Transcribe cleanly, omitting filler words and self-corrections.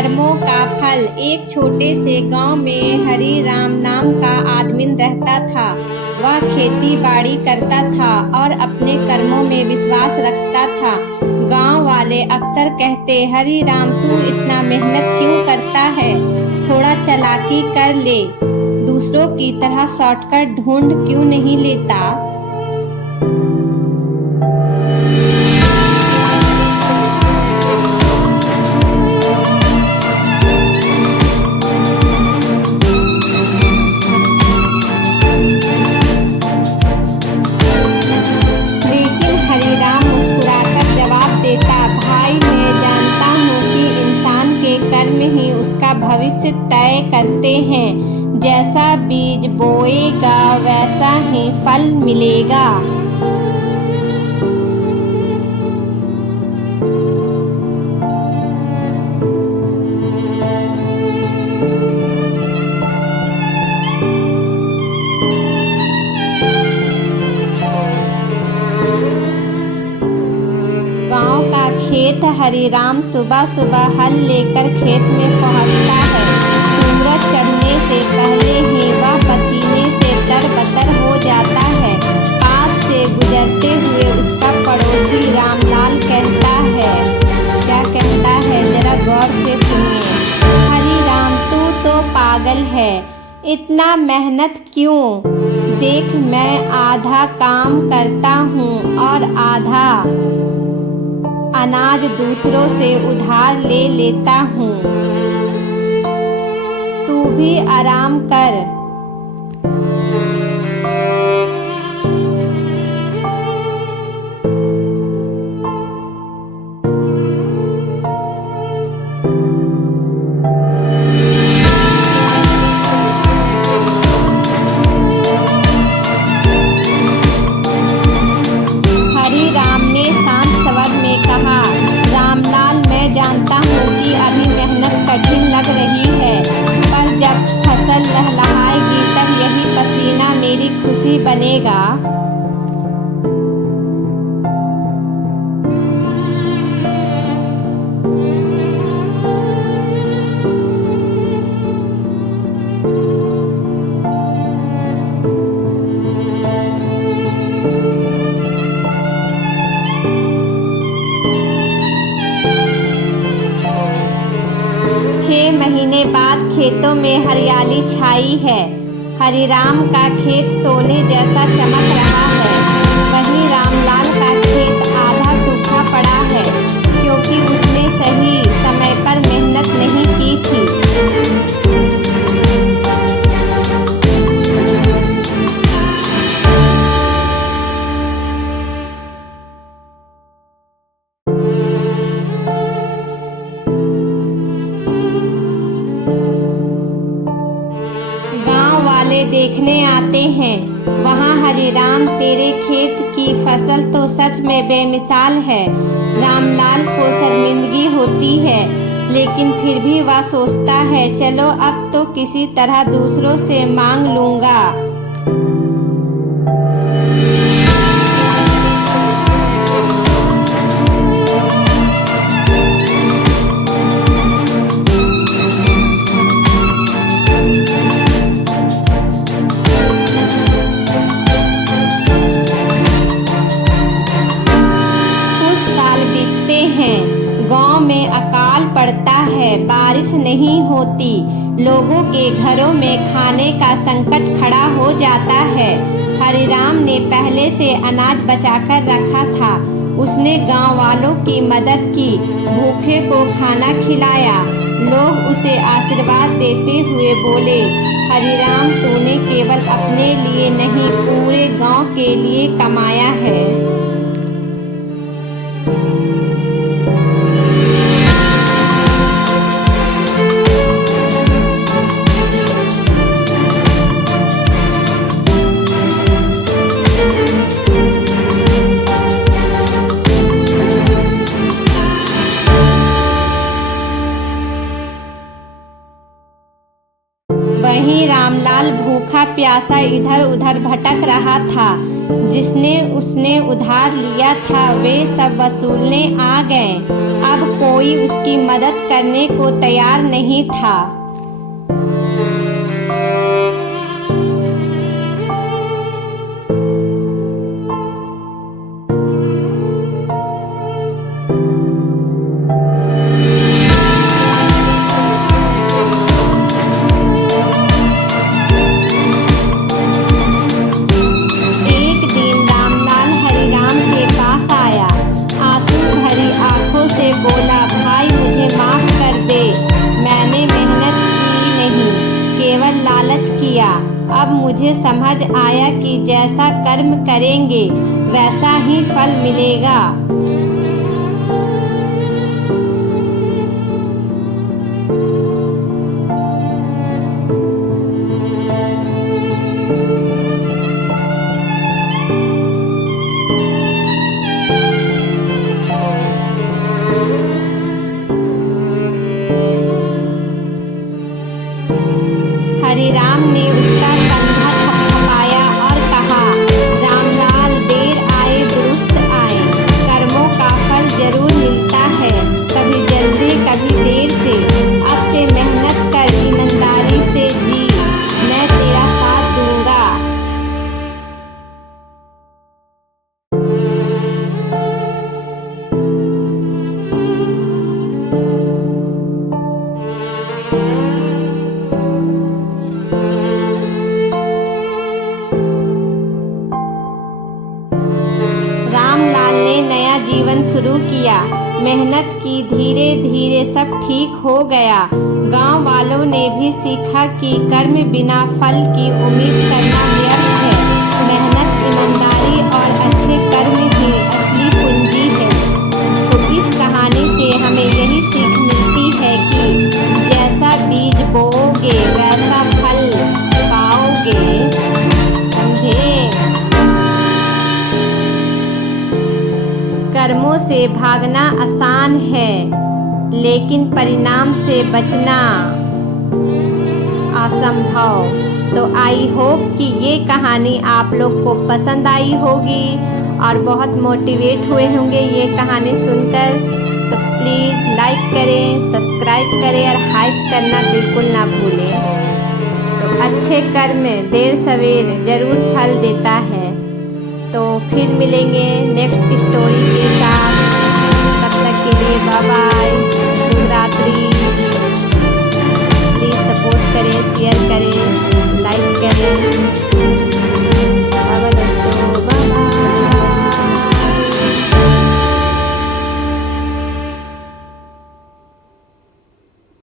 कर्मों का फल। एक छोटे से गांव में हरि राम नाम का आदमी रहता था। वह खेती बाड़ी करता था और अपने कर्मों में विश्वास रखता था। गांव वाले अक्सर कहते, हरि राम तू इतना मेहनत क्यों करता है, थोड़ा चालाकी कर ले, दूसरों की तरह शॉर्टकट ढूंढ क्यों नहीं लेता। लेकिन हरिराम मुस्कुराकर जवाब देता, भाई मैं जानता हूँ कि इंसान के कर्म ही उसका भविष्य तय करते हैं। जैसा बीज बोएगा वैसा ही फल मिलेगा। गांव का खेत। हरिराम सुबह सुबह हल लेकर खेत में पहुंचता है। सूरज चढ़ने से पहले ही वह पसीने से तरबतर हो जाता है। पास से गुजरते हुए उसका पड़ोसी रामलाल कहता है, क्या कहता है जरा गौर से सुनिए। हरिराम तू तो पागल है, इतना मेहनत क्यों? देख मैं आधा काम करता हूँ और आधा अनाज दूसरों से उधार ले लेता हूँ। तू भी आराम कर। हरिराम ने शांत स्वर में कहा, रामलाल मैं जानता हूँ कि अभी मेहनत कठिन लग रही है, पर जब फसल लहलहाएगी तब यही पसीना मेरी खुशी बनेगा। महीने बाद खेतों में हरियाली छाई है। हरिराम का खेत सोने जैसा चमक रहा है। वहीं रामलाल का खेत आधा सूखा पड़ा है, क्योंकि उसने सही समय पर मेहनत नहीं की थी। देखने आते हैं। वहाँ हरिराम तेरे खेत की फसल तो सच में बेमिसाल है। रामलाल को शर्मिंदगी होती है, लेकिन फिर भी वह सोचता है, चलो अब तो किसी तरह दूसरों से मांग लूंगा। गांव में अकाल पड़ता है, बारिश नहीं होती, लोगों के घरों में खाने का संकट खड़ा हो जाता है। हरिराम ने पहले से अनाज बचाकर रखा था। उसने गांव वालों की मदद की, भूखे को खाना खिलाया। लोग उसे आशीर्वाद देते हुए बोले, हरिराम तूने केवल अपने लिए नहीं पूरे गांव के लिए कमाया है। वहीं रामलाल भूखा प्यासा इधर उधर भटक रहा था। जिसने उसने उधार लिया था वे सब वसूलने आ गए। अब कोई उसकी मदद करने को तैयार नहीं था। बोला, भाई मुझे माफ कर दे, मैंने मेहनत की नहीं, केवल लालच किया। अब मुझे समझ आया कि जैसा कर्म करेंगे वैसा ही फल मिलेगा। हरिराम ने उसका कंधा थपथपाया और कहा, रामलाल, देर आए दुरुस्त आए। कर्मों का फल जरूर मिलता है, कभी जल्दी कभी देर से। अब से मेहनत कर, ईमानदारी से जी, मैं तेरा साथ दूंगा। रामलाल ने नया जीवन शुरू किया, मेहनत की, धीरे धीरे सब ठीक हो गया। गांव वालों ने भी सीखा कि कर्म बिना फल की उम्मीद करना व्यर्थ है। मेहनत, ईमानदारी और अच्छे कर्म ही असली पूंजी है। तो इस कहानी से हमें यही सीख मिलती है कि जैसा बीज बोओगे वैसा फल पाओगे। कर्मों से भागना आसान है, लेकिन परिणाम से बचना असंभव। तो आई होप कि ये कहानी आप लोग को पसंद आई होगी और बहुत मोटिवेट हुए होंगे ये कहानी सुनकर। तो प्लीज़ लाइक करें, सब्सक्राइब करें और हाइप करना बिल्कुल ना भूलें। तो अच्छे कर्म देर सवेर ज़रूर फल देता है। तो फिर मिलेंगे नेक्स्ट स्टोरी के साथ, तब तक के लिए बाय बाय।